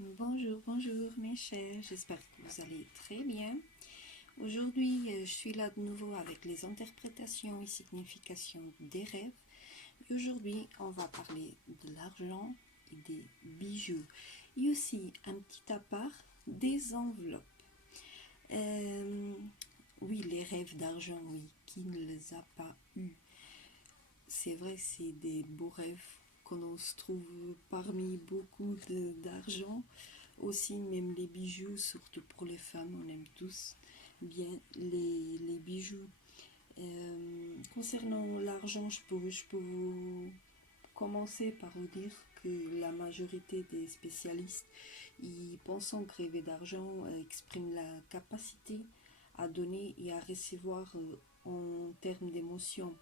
Bonjour, bonjour mes chers, j'espère que vous allez très bien. Aujourd'hui, je suis là de nouveau avec les interprétations et significations des rêves. Et aujourd'hui, on va parler de l'argent et des bijoux. Et aussi, un petit à part, des enveloppes. Oui, les rêves d'argent, oui, qui ne les a pas eus? C'est vrai, c'est des beaux rêves qu'on se trouve parmi beaucoup d'argent. Aussi, même les bijoux, surtout pour les femmes, on aime tous bien les bijoux. Concernant l'argent, je peux vous commencer par vous dire que la majorité des spécialistes, ils pensant que rêver d'argent exprime la capacité à donner et à recevoir en termes d'émotions.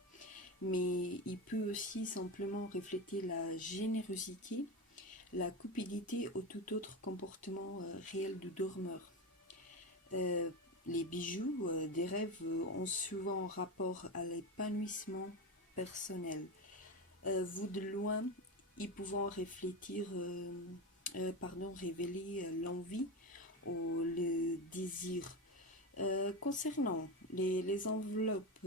Mais il peut aussi simplement refléter la générosité, la cupidité ou tout autre comportement réel de dormeur. Euh, les bijoux des rêves ont souvent rapport à l'épanouissement personnel. Vous de loin, ils pouvant révéler l'envie ou le désir. Concernant les enveloppes,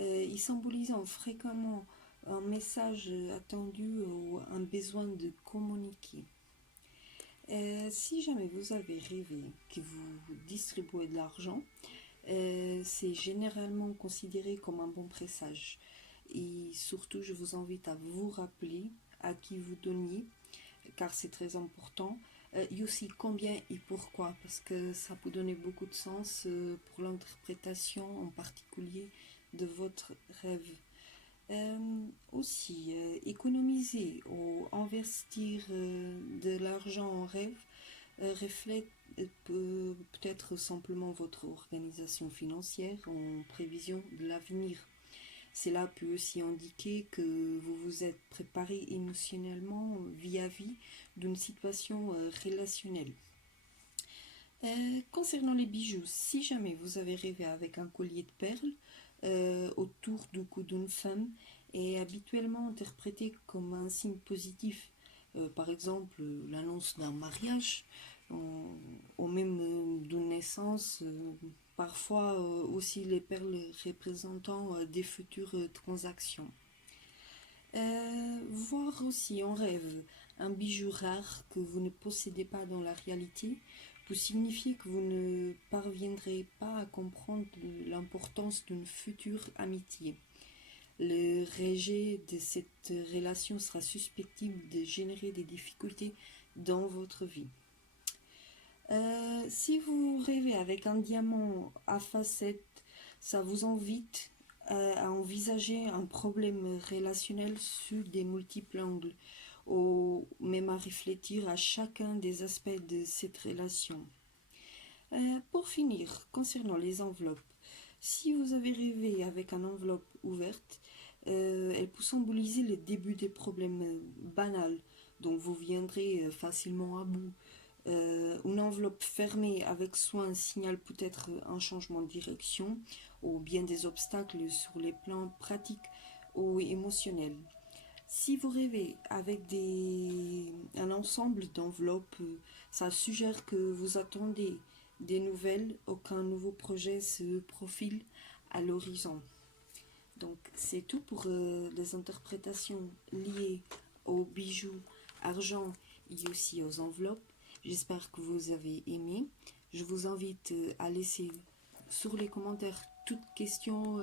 ils symbolisent fréquemment un message attendu ou un besoin de communiquer. Si jamais vous avez rêvé que vous distribuez de l'argent, c'est généralement considéré comme un bon présage. Et surtout, je vous invite à vous rappeler à qui vous donniez, car c'est très important. Et aussi combien et pourquoi, parce que ça peut donner beaucoup de sens pour l'interprétation en particulier de votre rêve. Aussi, économiser ou investir de l'argent en rêve reflète peut-être simplement votre organisation financière en prévision de l'avenir. Cela peut aussi indiquer que vous vous êtes préparé émotionnellement vis-à-vis d'une situation relationnelle. Concernant les bijoux, si jamais vous avez rêvé avec un collier de perles autour du cou d'une femme, est habituellement interprété comme un signe positif. Par exemple, l'annonce d'un mariage ou même d'une naissance. Parfois aussi les perles représentant des futures transactions. Voir aussi en rêve un bijou rare que vous ne possédez pas dans la réalité peut signifier que vous ne parviendrez pas à comprendre l'importance d'une future amitié. Le rejet de cette relation sera susceptible de générer des difficultés dans votre vie. Si vous rêvez avec un diamant à facettes, ça vous invite à envisager un problème relationnel sous des multiples angles, ou même à réfléchir à chacun des aspects de cette relation. Pour finir, concernant les enveloppes, si vous avez rêvé avec une enveloppe ouverte, elle peut symboliser le début des problèmes banals dont vous viendrez facilement à bout. Une enveloppe fermée avec soin signale peut-être un changement de direction ou bien des obstacles sur les plans pratiques ou émotionnels. Si vous rêvez avec un ensemble d'enveloppes, ça suggère que vous attendez des nouvelles ou qu'un nouveau projet se profile à l'horizon. Donc c'est tout pour les interprétations liées aux bijoux, argent et aussi aux enveloppes. J'espère que vous avez aimé. Je vous invite à laisser sur les commentaires toutes questions,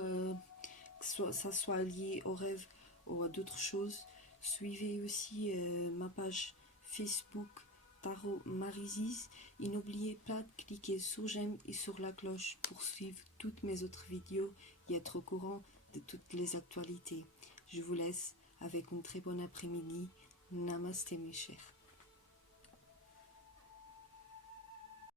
que ça soit lié au rêve ou à d'autres choses. Suivez aussi ma page Facebook Tarot Marisis et n'oubliez pas de cliquer sur j'aime et sur la cloche pour suivre toutes mes autres vidéos et être au courant de toutes les actualités. Je vous laisse avec une très bonne après-midi. Namaste mes chers.